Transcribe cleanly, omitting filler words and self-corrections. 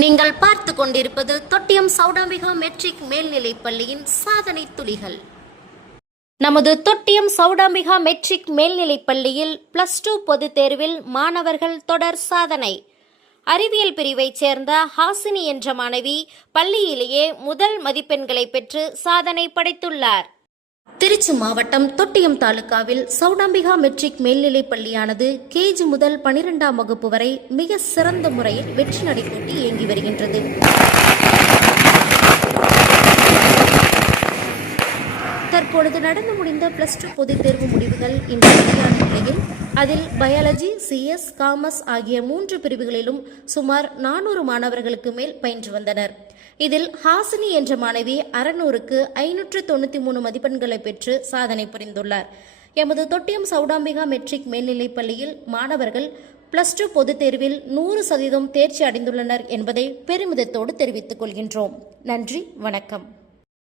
நீங்கள் பார்த்து கொண்டிருப்பது தொட்டியம் சௌடாம்பிகா மெட்ரிக் மேல்நிலைப் பள்ளியின் சாதனை துளிகள். நமது தொட்டியம் சௌடாம்பிகா மெட்ரிக் மேல்நிலைப் பள்ளியில் +2 பொதுத் தேர்வில் மாணவர்கள் தொடர் சாதனை. அறிவியல் பிரிவைச் சேர்ந்த ஹாசினி என்ற மாணவி பள்ளியிலேயே முதல் மதிப்பெண்களை பெற்று சாதனை படைத்துள்ளார். திருச்சி மாவட்டம் தொட்டியம் தாலுகாவில் சௌடாம்பிகா மெட்ரிக் மேல்நிலைப் பள்ளியானது KG முதல் 12ஆம் வகுப்பு வரை மிக சிறந்த முறையில் வெற்றி நடைபோட்டி இயங்கி வருகின்றது. தற்பொழுது நடந்து முடிந்த +2 பொதுத் தேர்வு முடிவுகள் இன்று வெளியான நிலையில் அதில் பயாலஜி, CS, காமர்ஸ் ஆகிய 3 பிரிவுகளிலும் சுமார் 400 மாணவர்களுக்கு மேல் பயின்று வந்தனர். இதில் ஹாசினி என்ற மாணவி 600க்கு 593 மதிப்பெண்களை பெற்று சாதனை புரிந்துள்ளார். எமது தொட்டியம் சௌடாம்பிகா மெட்ரிக் மேல்நிலைப் பள்ளியில் மாணவர்கள் +2 பொதுத் தேர்வில் 100% தேர்ச்சி அடைந்துள்ளனர் என்பதை பெருமிதத்தோடு தெரிவித்துக் கொள்கின்றோம். நன்றி, வணக்கம்.